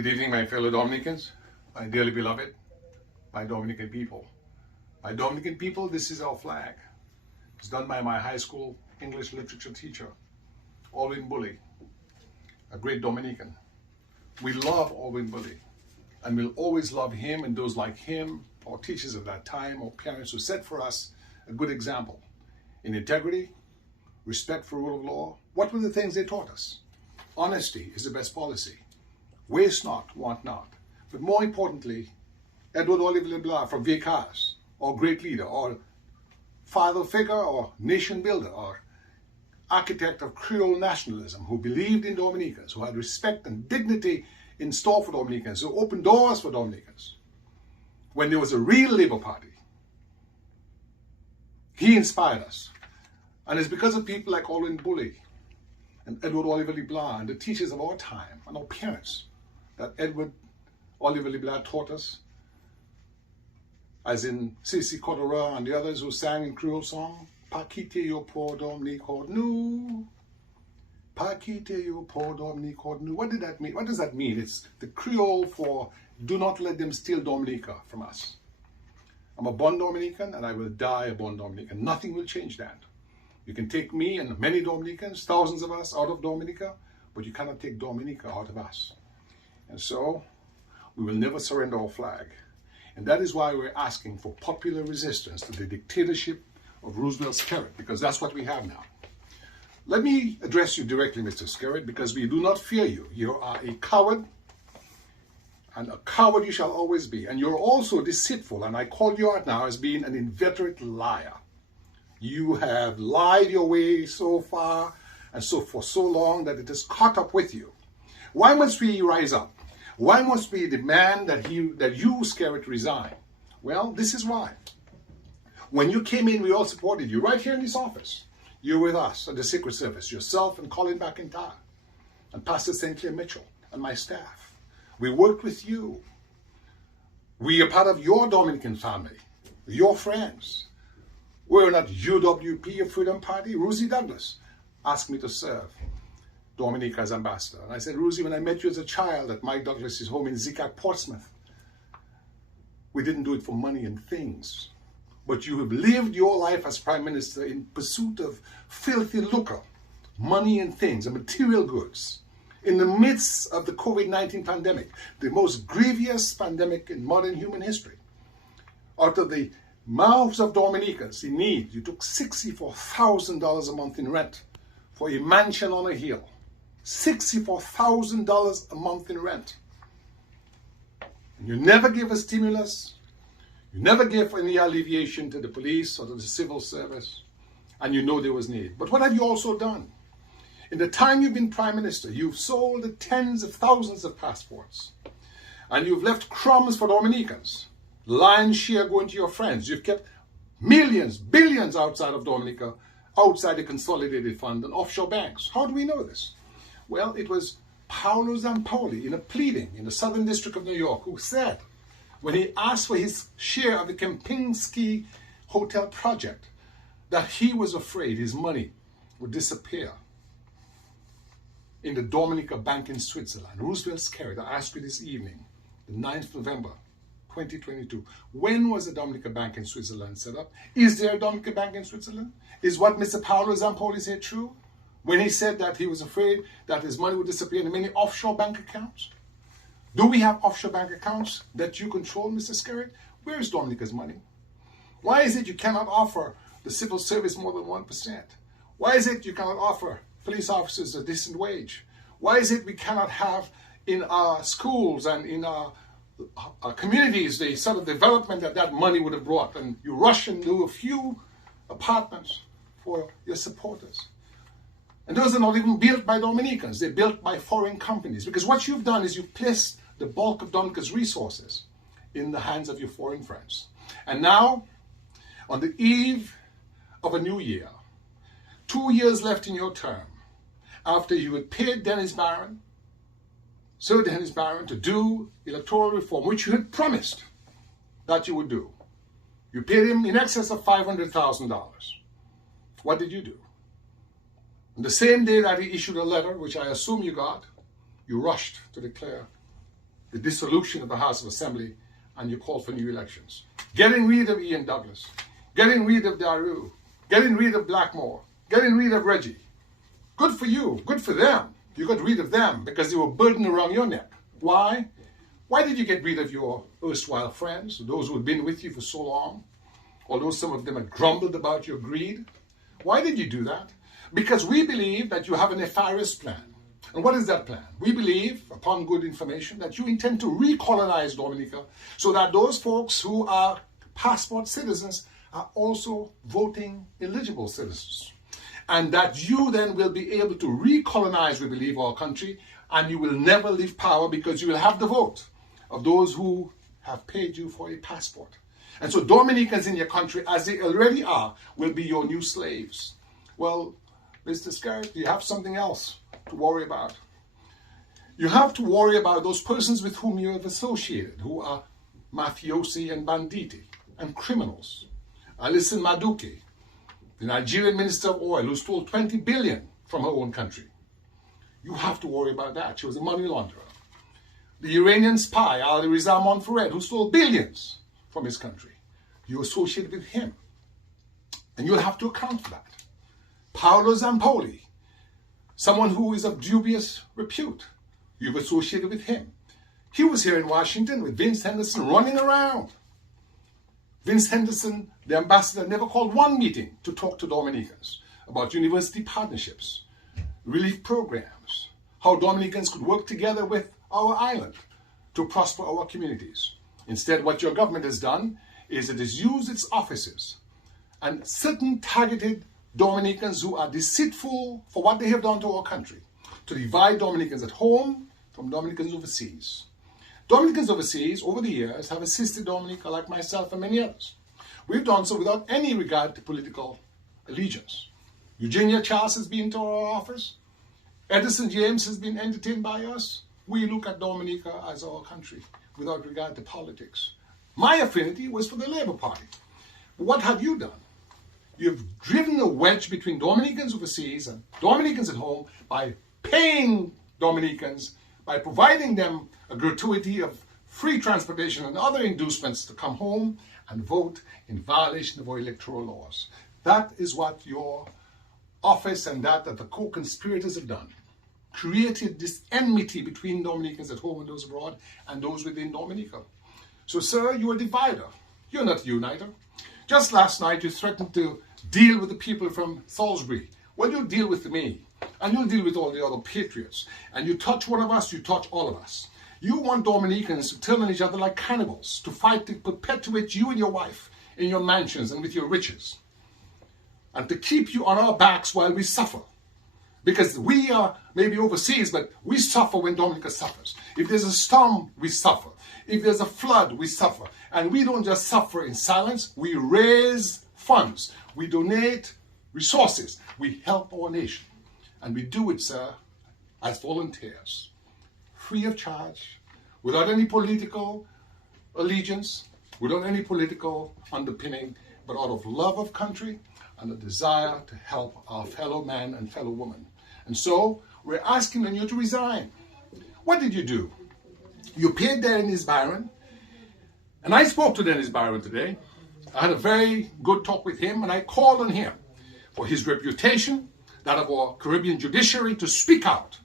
Good evening, my fellow Dominicans, my dearly beloved, my Dominican people. My Dominican people, this is our flag. It's done by my high school English literature teacher, Alwyn Bully, a great Dominican. We love Alwyn Bully, and we'll always love him and those like him, our teachers of that time, our parents who set for us a good example in integrity, respect for rule of law. What were the things they taught us? Honesty is the best policy. Waste not, want not. But more importantly, Edward Oliver LeBlanc from Viecas, our great leader, or father figure, or nation builder, or architect of Creole nationalism, who believed in Dominicans, who had respect and dignity in store for Dominicans, who opened doors for Dominicans. When there was a real Labour Party, he inspired us. And it's because of people like Alwyn Bully and Edward Oliver LeBlanc and the teachers of our time and our parents that Edward Oliver LeBlanc taught us, as in C.C. Cordera and the others who sang in Creole song, Pa kite yo po Dominique nou. Pa kite yo po Dominique nou. What did that mean? What does that mean? It's the Creole for do not let them steal Dominica from us. I'm a born Dominican and I will die a born Dominican. Nothing will change that. You can take me and many Dominicans, thousands of us, out of Dominica, but you cannot take Dominica out of us. And so, we will never surrender our flag. And that is why we're asking for popular resistance to the dictatorship of Roosevelt Skerrit, because that's what we have now. Let me address you directly, Mr. Skerrit, because we do not fear you. You are a coward, and a coward you shall always be. And you're also deceitful, and I call you out now as being an inveterate liar. You have lied your way so far and so for so long that it has caught up with you. Why must we rise up? Why must we demand that you, Skerrit, resign? Well, this is why. When you came in, we all supported you right here in this office. You're with us at the Secret Service, yourself and Colin McIntyre, and Pastor St. Clair Mitchell, and my staff. We worked with you. We are part of your Dominican family, your friends. We're not UWP, a Freedom Party. Rosie Douglas asked me to serve Dominica as ambassador. And I said, Rosie, when I met you as a child at Mike Douglas's home in Zikak, Portsmouth, we didn't do it for money and things. But you have lived your life as Prime Minister in pursuit of filthy lucre, money and things, and material goods. In the midst of the COVID-19 pandemic, the most grievous pandemic in modern human history. Out of the mouths of Dominicans in need, you took $64,000 a month in rent for a mansion on a hill. $64,000 a month in rent. And you never gave a stimulus. You never gave any alleviation to the police or to the civil service. And you know there was need. But what have you also done? In the time you've been Prime Minister, you've sold the tens of thousands of passports. And you've left crumbs for Dominicans. Lion's share going to your friends. You've kept millions, billions outside of Dominica, outside the Consolidated Fund and offshore banks. How do we know this? Well, it was Paolo Zampoli in a pleading in the Southern District of New York who said, when he asked for his share of the Kempinski Hotel project, that he was afraid his money would disappear in the Dominica Bank in Switzerland. Roosevelt Skerrit, I asked you this evening, the 9th November, 2022. When was the Dominica Bank in Switzerland set up? Is there a Dominica Bank in Switzerland? Is what Mr. Paolo Zampoli said true? When he said that he was afraid that his money would disappear in many offshore bank accounts? Do we have offshore bank accounts that you control, Mr. Skerrit? Where is Dominica's money? Why is it you cannot offer the civil service more than 1%? Why is it you cannot offer police officers a decent wage? Why is it we cannot have in our schools and in our communities the sort of development that that money would have brought, and you rush and do a few apartments for your supporters? And those are not even built by Dominicans, they're built by foreign companies. Because what you've done is you've placed the bulk of Dominica's resources in the hands of your foreign friends. And now, on the eve of a new year, 2 years left in your term, after you had paid Dennis Barron, Sir Dennis Barron, to do electoral reform, which you had promised that you would do. You paid him in excess of $500,000. What did you do? On the same day that he issued a letter, which I assume you got, you rushed to declare the dissolution of the House of Assembly, and you call for new elections. Getting rid of Ian Douglas, getting rid of Daru, getting rid of Blackmore, getting rid of Reggie. Good for you, good for them. You got rid of them because they were burdened around your neck. Why? Why did you get rid of your erstwhile friends, those who had been with you for so long? Although some of them had grumbled about your greed. Why did you do that? Because we believe that you have a nefarious plan. And what is that plan? We believe, upon good information, that you intend to recolonize Dominica so that those folks who are passport citizens are also voting eligible citizens. And that you then will be able to recolonize, we believe, our country, and you will never leave power because you will have the vote of those who have paid you for a passport. And so Dominicans in your country, as they already are, will be your new slaves. Well, Mr. Scarrett, you have something else to worry about. You have to worry about those persons with whom you have associated, who are mafiosi and banditti and criminals. Alison Madueke, the Nigerian Minister of Oil, who stole 20 billion from her own country. You have to worry about that. She was a money launderer. The Iranian spy, Ali Reza Monfared, who stole billions from his country. You associated with him. And you'll have to account for that. Paolo Zampoli, someone who is of dubious repute. You've associated with him. He was here in Washington with Vince Henderson running around. Vince Henderson, the ambassador, never called one meeting to talk to Dominicans about university partnerships, relief programs, how Dominicans could work together with our island to prosper our communities. Instead, what your government has done is it has used its offices and certain targeted Dominicans who are deceitful for what they have done to our country to divide Dominicans at home from Dominicans overseas. Dominicans overseas, over the years, have assisted Dominica like myself and many others. We've done so without any regard to political allegiance. Eugenia Charles has been to our office. Edison James has been entertained by us. We look at Dominica as our country without regard to politics. My affinity was for the Labour Party. But what have you done? You've driven a wedge between Dominicans overseas and Dominicans at home by paying Dominicans, by providing them a gratuity of free transportation and other inducements to come home and vote in violation of our electoral laws. That is what your office and that of the co-conspirators have done. Created this enmity between Dominicans at home and those abroad and those within Dominica. So, sir, you're a divider. You're not a uniter. Just last night, you threatened to deal with the people from Salisbury. Well, you'll deal with me, and you'll deal with all the other patriots. And you touch one of us, you touch all of us. You want Dominicans to turn on each other like cannibals, to fight to perpetuate you and your wife in your mansions and with your riches, and to keep you on our backs while we suffer. Because we are maybe overseas, but we suffer when Dominica suffers. If there's a storm, we suffer. If there's a flood, we suffer. And we don't just suffer in silence. We raise funds. We donate resources. We help our nation. And we do it, sir, as volunteers, free of charge, without any political allegiance, without any political underpinning, but out of love of country and a desire to help our fellow man and fellow woman. And so we're asking on you to resign. What did you do? You paid Dennis Byron, and I spoke to Dennis Byron today. I had a very good talk with him, and I called on him for his reputation, that of our Caribbean judiciary, to speak out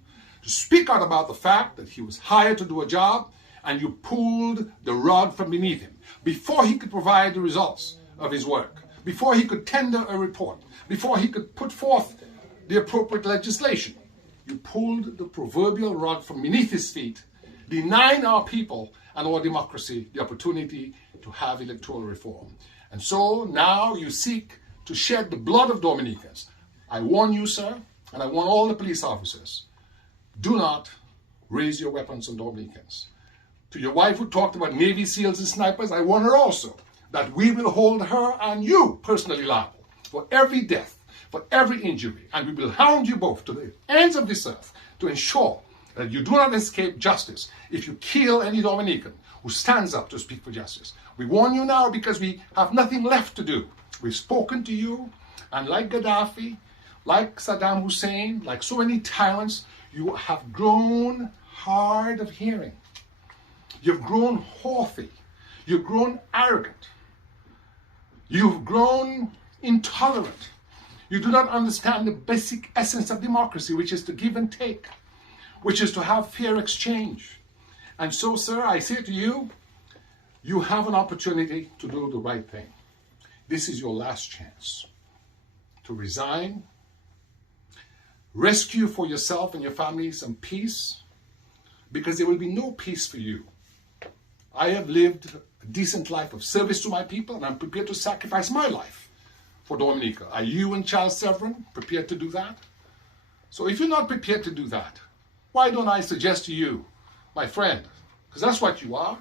about the fact that he was hired to do a job and you pulled the rug from beneath him before he could provide the results of his work, before he could tender a report, before he could put forth the appropriate legislation. You pulled the proverbial rug from beneath his feet, denying our people and our democracy the opportunity to have electoral reform. And so now you seek to shed the blood of Dominicans. I warn you, sir, and I warn all the police officers, do not raise your weapons on Dominicans. To your wife who talked about Navy SEALs and snipers, I warn her also that we will hold her and you personally liable for every death, for every injury, and we will hound you both to the ends of this earth to ensure that you do not escape justice if you kill any Dominican who stands up to speak for justice. We warn you now because we have nothing left to do. We've spoken to you, and like Gaddafi, like Saddam Hussein, like so many tyrants, you have grown hard of hearing. You've grown haughty. You've grown arrogant. You've grown intolerant. You do not understand the basic essence of democracy, which is to give and take, which is to have fair exchange. And so, sir, I say to you, you have an opportunity to do the right thing. This is your last chance to resign, rescue for yourself and your family some peace, because there will be no peace for you. I have lived a decent life of service to my people, and I'm prepared to sacrifice my life for Dominica. Are you and Charles Severin prepared to do that? So if you're not prepared to do that, why don't I suggest to you, my friend, because that's what you are.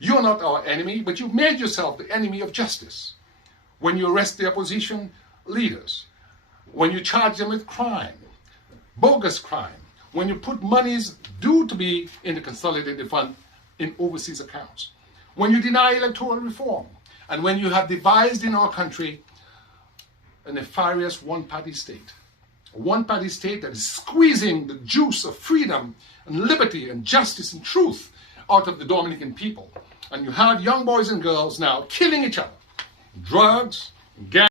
You're not our enemy, but you've made yourself the enemy of justice. When you arrest the opposition leaders, when you charge them with crime, bogus crime, when you put monies due to be in the consolidated fund in overseas accounts, when you deny electoral reform, and when you have devised in our country a nefarious one-party state. A one-party state that is squeezing the juice of freedom and liberty and justice and truth out of the Dominican people. And you have young boys and girls now killing each other. Drugs, gangs.